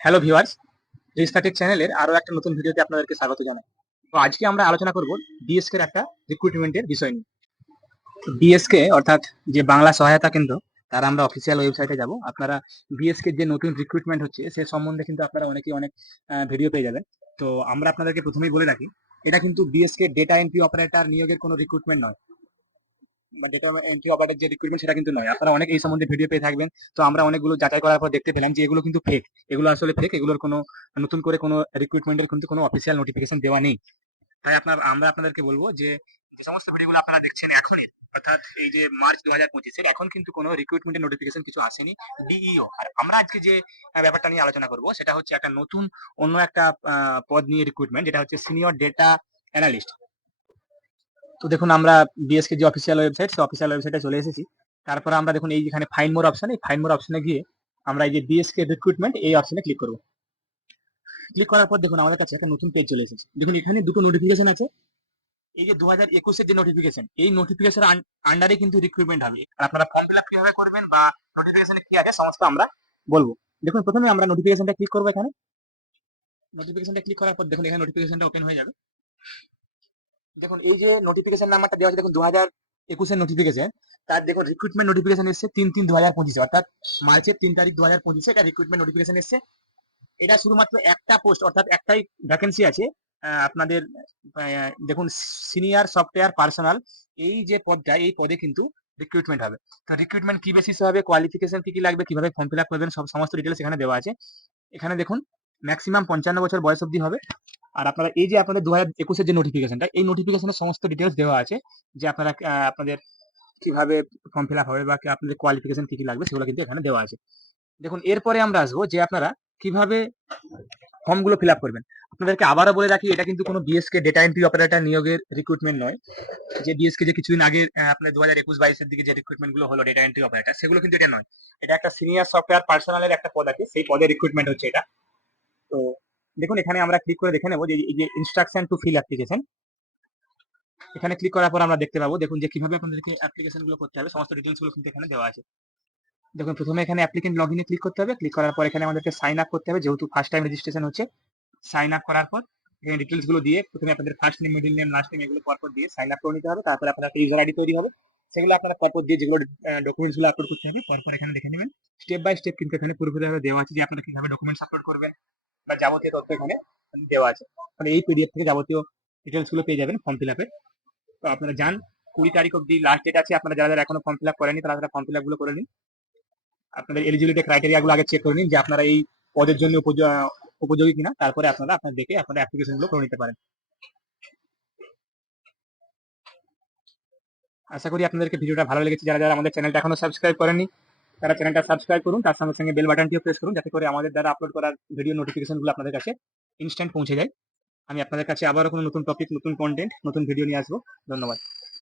Hello viewers, রিস্টার্টেড চ্যানেলের আরো একটা নতুন ভিডিওতে আপনাদেরকে স্বাগত জানাই। তো আজকে আমরা আলোচনা করব ডিএসকে এর একটা রিক্রুটমেন্টের বিষয় নিয়ে। ডিএসকে অর্থাৎ যে বাংলা সহায়তা কেন্দ্র, তার আমরা অফিসিয়াল ওয়েবসাইটে যাব। আপনারা বিএসকে যে নতুন রিক্রুটমেন্ট হচ্ছে সে সম্বন্ধে কিন্তু আপনারা অনেকেই অনেক ভিডিও পেয়ে যাবেন। তো আমরা আপনাদেরকে প্রথমেই বলে রাখি, এটা কিন্তু বিএসকে ডেটা এন্ট্রি অপারেটর নিয়োগের কোনো রিক্রুটমেন্ট নয়, বা ডেটা এন্ট্রি অপারেটর যে রিক্রুটমেন্ট সেটা কিন্তু নয়। আপনারা অনেক এই সম্বন্ধে ভিডিও পেয়ে থাকবেন। তো আমরা অনেকগুলো যাচাই করার পর দেখতে পেলাম যে এগুলো কিন্তু ফেক। এগুলো আসলে ফেক। এগুলোর কোনো নতুন করে কোনো রিক্রুটমেন্টের কিন্তু কোনো অফিসিয়াল নোটিফিকেশন দেওয়া নেই। তাই আমরা আপনাদেরকে বলবো যে যে সমস্ত ভিডিওগুলো আপনারা দেখছেন এখনই, অর্থাৎ এই যে মার্চ 2025-এর, এখন কিন্তু কোনো রিক্রুটমেন্টের নোটিফিকেশন কিছু আসেনি ডিইও। আর আমরা আজকে যে ব্যাপারটা নিয়ে আলোচনা করব সেটা হচ্ছে একটা নতুন অন্য একটা পদ নিয়ে রিক্রুটমেন্ট, যেটা হচ্ছে সিনিয়র ডেটা অ্যানালিস্ট। তো দেখুন, আমরা বিএসকে যে অফিসিয়াল ওয়েবসাইট, সেই অফিসিয়াল ওয়েবসাইটে চলে এসেছি। তারপরে আমরা দেখুন এই যেখানে ফাইন্ড মোর অপশন, এই ফাইন্ড মোর অপশনে গিয়ে আমরা এই যে বিএসকে রিক্রুটমেন্ট এই অপশনে ক্লিক করব। ক্লিক করার পর দেখুন আমাদের কাছে একটা নতুন পেজ চলে এসেছে। দেখুন এখানে দুটো নোটিফিকেশন আছে। এই যে 2021-এর যে নোটিফিকেশন, এই নোটিফিকেশন আন্ডারে কিন্তু রিক্রুটমেন্ট হবে। আর আপনারা ফর্ম ফিল আপ কিভাবে করবেন বা নোটিফিকেশনে কি আছে সমস্ত আমরা বলবো। দেখুন প্রথমে আমরা নোটিফিকেশনটা ক্লিক করবো। এখানে নোটিফিকেশনটা ক্লিক করার পর দেখুন এখানে নোটিফিকেশনটা ওপেন হয়ে যাবে। দেখুন এই যে নোটিফিকেশন নাম্বারটা দেওয়া আছে, দেখুন 2021-এর নোটিফিকেশন, তার দেখুন রিক্রুটমেন্ট নোটিফিকেশন এসছে 3/3/2025, অর্থাৎ মার্চের 3 তারিখ 2025 এটা রিক্রুটমেন্ট নোটিফিকেশন এসছে। এটা শুধুমাত্র একটা পোস্ট, অর্থাৎ একটাই ভ্যাকেন্সি আছে আপনাদের। দেখুন সিনিয়র সফটওয়্যার পার্সোনাল, এই যে পদটা, এই পদে কিন্তু রিক্রুটমেন্ট হবে। তো রিক্রুটমেন্ট কি বেসিসে হবে, কোয়ালিফিকেশন কি কি লাগবে, কিভাবে ফর্ম ফিল আপ করবেন, সমস্ত ডিটেলস এখানে দেওয়া আছে। এখানে দেখুন ম্যাক্সিমাম 55 বছর বয়স অবধি হবে। আর আপনারা এই যে আপনাদের 2021-এর যে নোটিফিকেশনটা, এই নোটিফিকেশনের সমস্ত ডিটেলস দেওয়া আছে, যে আপনারা আপনাদের কিভাবে ফর্ম ফিল আপ হবে বা আপনাদের কোয়ালিফিকেশন কি কি লাগবে সেগুলো কিন্তু এখানে দেওয়া আছে। দেখুন এরপরে আমরা আসবো যে আপনারা কিভাবে ফর্মগুলো ফিল আপ করবেন। আপনাদেরকে আবারও বলে রাখি, এটা কিন্তু কোনো বিএসকে ডেটা এন্ট্রি অপারেটর নিয়োগের রিক্রুটমেন্ট নয়। যে বিএসকে যে কিছুদিন আগে আপনার 2021-22-এর দিকে যে রিক্রুটমেন্ট গুলো হলো ডেটা এন্ট্রি অপারেটর, সেগুলো কিন্তু এটা নয়। এটা একটা সিনিয়র সফটওয়্যার পার্সোনালের একটা পদ আছে, সেই পদের রিক্রুটমেন্ট হচ্ছে এটা। তো দেখুন এখানে আমরা ক্লিক করে দেখে নেবো যে এই যে ইনস্ট্রাকশন টু ফিল অ্যাপ্লিকেশন, এখানে ক্লিক করার পর আমরা দেখতে পাবো দেখুন যে কিভাবে আপনাদেরকে অ্যাপ্লিকেশন গুলো করতে হবে, সমস্ত ডিটেলস গুলো কিন্তু এখানে দেওয়া আছে। দেখুন প্রথমে এখানে অ্যাপ্লিকেন্ট লগ ইনে ক্লিক করতে হবে। ক্লিক করার পর এখানে আমাদেরকে সাইন আপ করতে হবে, যেহেতু ফার্স্ট টাইম রেজিস্ট্রেশন হচ্ছে। সাইন আপ করার পর এখানে ডিটেলস গুলো দিয়ে প্রথমে আপনাদের first name, middle name, last name এগুলো পরপর দিয়ে সাইন আপ করে নিতে হবে। তারপরে আপনার একটা ইউজার আইডি তৈরি হবে, সেগুলো আপনারা পরপর দিয়ে যেগুলো ডকুমেন্টস গুলো আপলোড করতে হবে পরপর এখানে দেখে নেবেন। স্টেপ বাই স্টেপ কিন্তু এখানে পুরোপুরিভাবে দেওয়া আছে যে আপনারা কিভাবে ডকুমেন্টস আপলোড করবেন বা যাবতীয় তথ্য এখানে দেওয়া আছে। মানে এই পিডিএফ থেকে যাবতীয় ডিটেলস গুলো পেয়ে যাবেন ফর্ম ফিল আপের। তো আপনারা যান, 20 তারিখ অব্দি লাস্ট ডেট আছে। আপনারা যারা যারা এখনো ফর্ম ফিল আপ করেনি তারা ফর্ম ফিল আপ গুলো করে নিন। আপনাদের এলিজিবিলিটি ক্রাইটেরিয়া গুলো আগে চেক করে নিন যে আপনারা এই পদের জন্য উপযোগী কিনা। তারপরে আপনারা আপনার দেখে আপনাদের অ্যাপ্লিকেশন গুলো করে নিতে পারেন। আশা করি আপনাদেরকে ভিডিওটা ভালো লেগেছে। যারা যারা আমাদের চ্যানেলটা এখনো সাবস্ক্রাইব করেননি তারা চ্যানেলটা সাবস্ক্রাইব করুন, তার সঙ্গে সঙ্গে বেল বাটনটিও প্রেস করুন, যাতে করে আমাদের দ্বারা আপলোড করার ভিডিও নোটিফিকেশন গুলো আপনাদের কাছে ইনস্ট্যান্ট পৌঁছে যায়। আমি আপনাদের কাছে আবারও কোনো নতুন টপিক, নতুন কন্টেন্ট, নতুন ভিডিও নিয়ে আসবো। ধন্যবাদ।